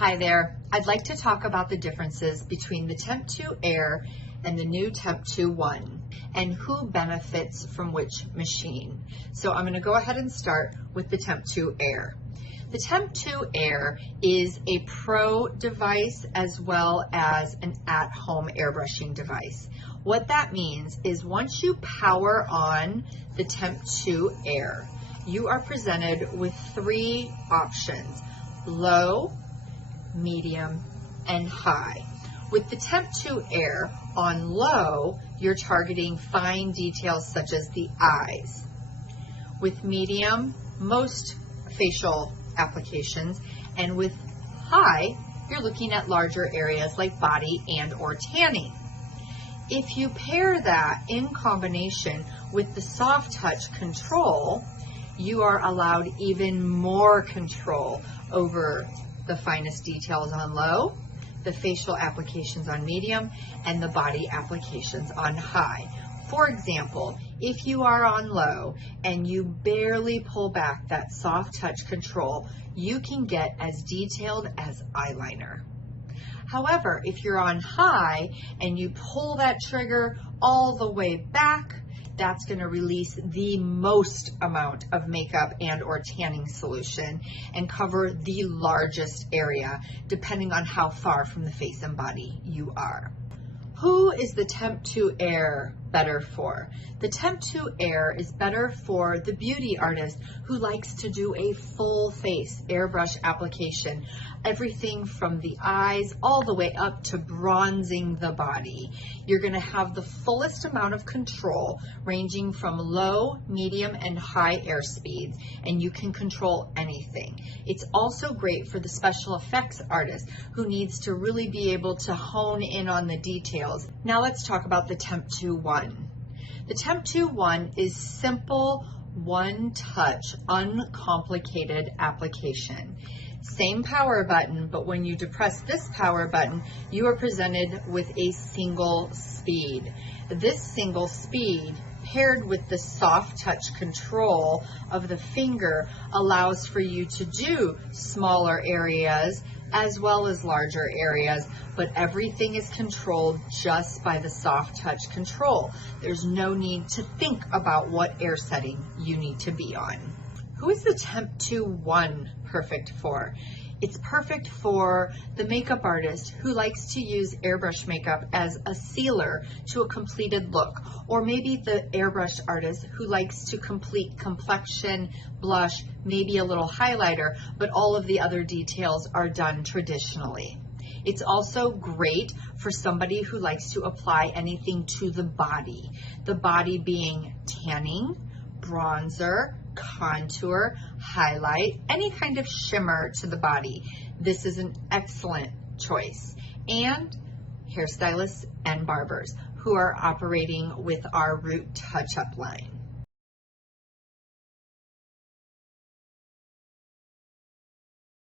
Hi there. I'd like to talk about the differences between the TEMPTU Air and the new TEMPTU One and who benefits from which machine. So I'm going to go ahead and start with the TEMPTU Air. The TEMPTU Air is a pro device as well as an at-home airbrushing device. What that means is once you power on the TEMPTU Air, you are presented with three options: low, medium, and high. With the TEMPTU Air on low, you're targeting fine details such as the eyes. With medium, most facial applications, and with high, you're looking at larger areas like body and or tanning. If you pair that in combination with the SoftTouch Control, you are allowed even more control over the finest details on low, the facial applications on medium, and the body applications on high. For example, if you are on low and you barely pull back that SoftTouch Control, you can get as detailed as eyeliner. However, if you're on high and you pull that trigger all the way back, that's going to release the most amount of makeup and or tanning solution and cover the largest area, depending on how far from the face and body you are. Who is the TEMPTU Air better for? The TEMPTU Air is better for the beauty artist who likes to do a full face airbrush application, everything from the eyes all the way up to bronzing the body. You're going to have the fullest amount of control ranging from low, medium, and high air speeds, and you can control anything. It's also great for the special effects artist who needs to really be able to hone in on the details. Now let's talk about the TEMPTU One. The TEMPTU One is simple, one-touch, uncomplicated application. Same power button, but when you depress this power button, you are presented with a single speed. This single speed, paired with the soft touch control of the finger, allows for you to do smaller areas as well as larger areas, but everything is controlled just by the soft touch control. There's no need to think about what air setting you need to be on. Who is the TEMPTU One perfect for? It's perfect for the makeup artist who likes to use airbrush makeup as a sealer to a completed look, or maybe the airbrush artist who likes to complete complexion, blush, maybe a little highlighter, but all of the other details are done traditionally. It's also great for somebody who likes to apply anything to the body being tanning, bronzer, contour, highlight, any kind of shimmer to the body. This is an excellent choice. And hairstylists and barbers who are operating with our Root touch-up line.